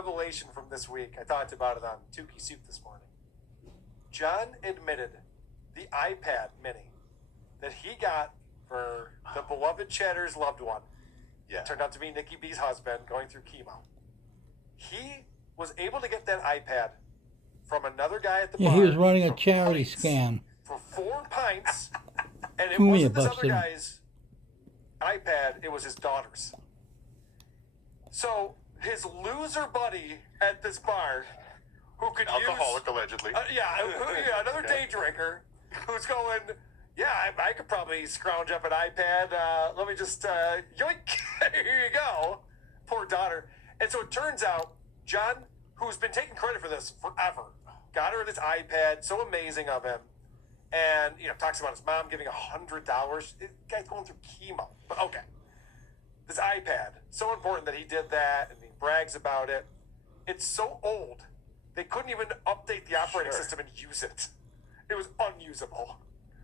revelation from this week. I talked about it on Tukey Soup this morning. John admitted the iPad mini that he got for the beloved Chatter's loved one. Yeah. Turned out to be Nikki B's husband going through chemo. He was able to get that iPad from another guy at the bar. Yeah, he was running a for charity pints, scam. for 4 pints, and it Who me wasn't this about other him? guy's iPad, it was his daughter's. So his loser buddy at this bar, who could Alcoholic, allegedly. another day drinker, who's going, I could probably scrounge up an iPad. Let me just, yoink, here you go. Poor daughter. And so it turns out, John, who's been taking credit for this forever, got her this iPad, so amazing of him, and, talks about his mom giving $100. The guy's going through chemo. But okay. This iPad, so important that he did that, and he brags about it. It's so old, they couldn't even update the operating system and use it. It was unusable.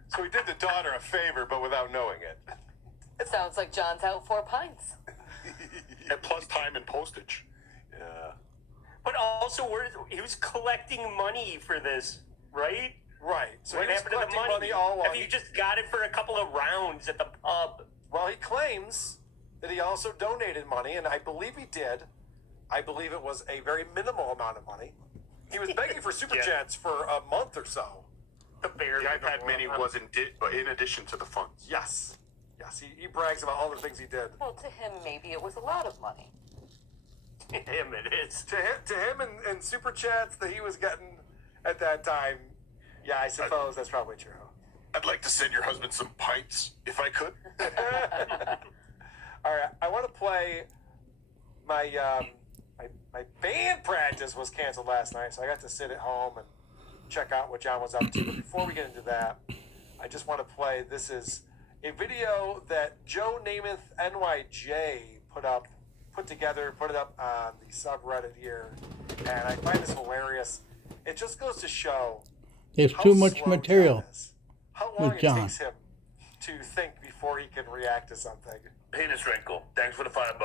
So he did the daughter a favor, but without knowing it. It sounds like John's out 4 pints. And plus time and postage. Yeah. But also, he was collecting money for this, right? Right. So What he was happened to the collecting money? all along. If you just got it for a couple of rounds at the pub. Well, he claims that he also donated money, and I believe he did. I believe it was a very minimal amount of money. He was begging for super chats for a month or so. The iPad mini was in addition to the funds. Yes. Yes, he brags about all the things he did. Well, to him, maybe it was a lot of money. To him, it is. To him and super chats that he was getting at that time, yeah, I suppose that's probably true. I'd like to send your husband some pints, if I could. All right, I want to play my my band practice was canceled last night, so I got to sit at home and check out what John was up to. But before we get into that, I just want to play. This is a video that Joe Namath NYJ put it up on the subreddit here, and I find this hilarious. It just goes to show There's how too much slow material John is, how long with it John. takes him to think before he can react to something. Penis Wrinkle, thanks for the $5.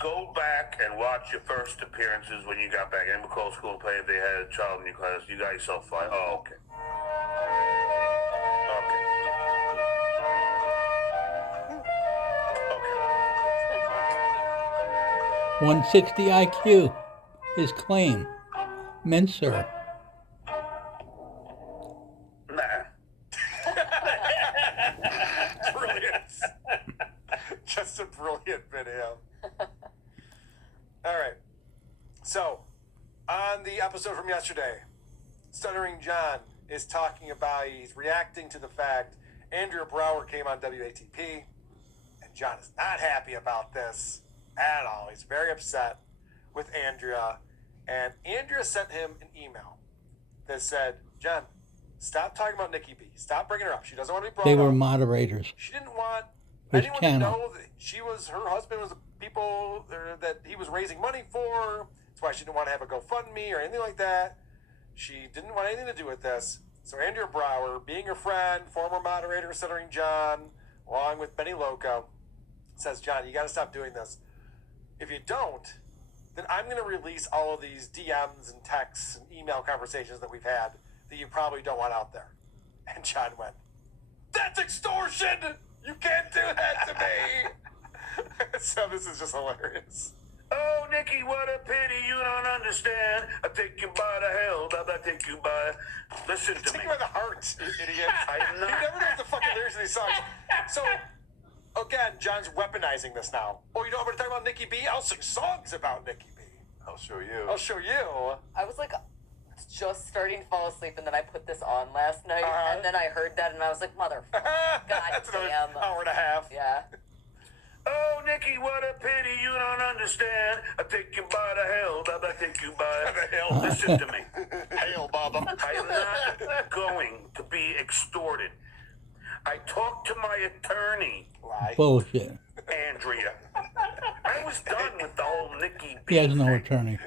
Go back and watch your first appearances when you got back. Anybody call school and play if they had a child in your class. You got yourself fired. Oh, okay. Okay. 160 IQ. His claim. Menser. Nah. Brilliant. Just a brilliant video. All right. So, on the episode from yesterday, Stuttering John is talking about, he's reacting to the fact Andrea Brower came on WATP, and John is not happy about this at all. He's very upset with Andrea, and Andrea sent him an email that said, John, stop talking about Nikki B. Stop bringing her up. She doesn't want to be brought They up. were moderators. She didn't want His anyone channel. to know that her husband was the people that he was raising money for. That's why she didn't want to have a GoFundMe or anything like that. She didn't want anything to do with this. So Andrea Brower, being her friend, former moderator, Stuttering John, along with Benny Loco, says, John, you got to stop doing this. If you don't, then I'm going to release all of these DMs and texts and email conversations that we've had that you probably don't want out there. And John went, that's extortion! You can't do that to me! So this is just hilarious. Oh, Nikki, what a pity you don't understand. I take you by the hell, I take you by. Listen to Take me. you by the heart, you idiot. I'm He not. never knows the fucking lyrics of these songs. So, again, John's weaponizing this now. Oh, you don't want me to talk about Nikki B? I'll sing songs about Nikki B. I'll show you. I'll show you. I was like just starting to fall asleep, and then I put this on last night, Uh-huh. and then I heard that, and I was like, motherfucker. That's another damn. hour and a half. Yeah. Oh, Nikki, what a pity you don't understand. I take you by the hell, I take you by the hell. Listen to me. Hail, Baba. I'm not going to be extorted. I talked to my attorney, Lie. Bullshit. Andrea. I was done with the whole Nikki B He has no thing. attorney.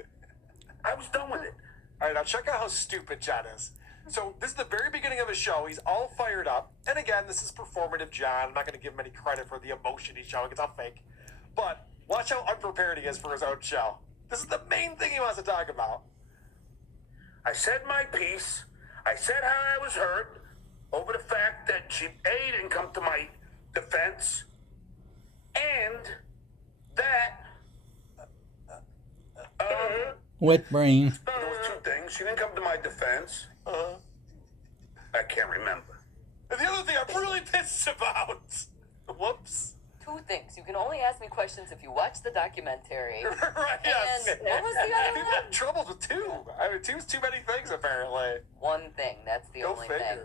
I was done with it. All right, now check out how stupid John is. So this is the very beginning of his show. He's all fired up. And again, this is performative John. I'm not going to give him any credit for the emotion he's showing. It's all fake. But watch how unprepared he is for his own show. This is the main thing he wants to talk about. I said my piece. I said how I was hurt over the fact that she didn't come to my defense, and that Wet brain. there was two things. She didn't come to my defense. I can't remember. And the other thing I'm really pissed about. Whoops. 2 things. You can only ask me questions if you watch the documentary. Right, yes. And what was the other We've one? had troubles with 2. I mean, 2's too many things, apparently. 1 thing. That's the Go only figure. thing.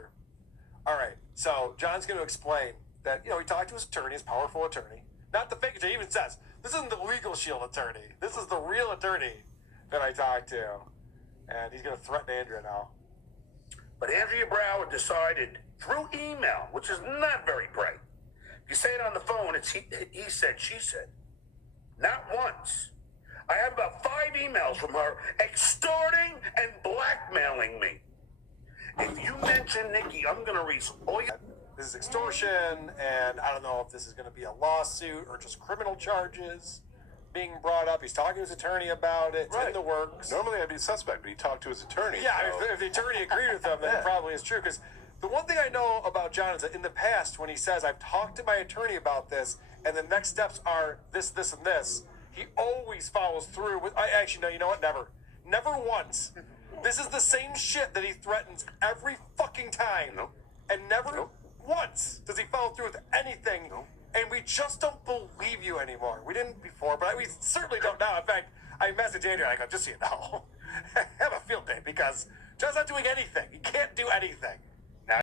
All right. So John's going to explain that, he talked to his attorney, his powerful attorney. Not the fake attorney. He even says, this isn't the legal shield attorney. This is the real attorney that I talked to. And he's going to threaten Andrea now. But Andrea Brower decided through email, which is not very bright. If you say it on the phone, it's he said, she said. Not once. I have about 5 emails from her extorting and blackmailing me. If you mention Nikki, I'm going to release all you. This is extortion, and I don't know if this is going to be a lawsuit or just criminal charges being brought up. He's talking to his attorney about it. It's in the works. Normally I'd be suspect, but he talked to his attorney. Yeah, so- if the attorney agreed with him, then it probably is true. Because the one thing I know about John is that in the past, when he says, I've talked to my attorney about this, and the next steps are this, this, and this, he always follows through with, no, you know what? Never. Never once. This is the same shit that he threatens every fucking time. Nope. And never Nope. once does he follow through with anything. Nope. And we just don't believe you anymore. We didn't before, but we certainly don't now. In fact, I messaged Andrew, I go, just so you know, have a field day, because John's not doing anything. He can't do anything.